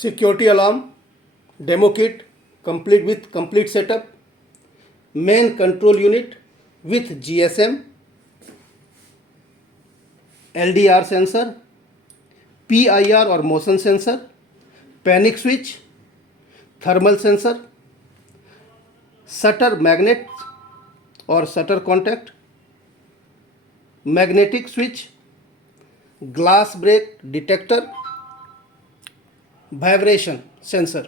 security alarm, demo kit complete with complete setup, main control unit with GSM, LDR sensor, PIR or motion sensor, panic switch, thermal sensor, shutter magnet or shutter contact, magnetic switch, glass break detector, vibration sensor.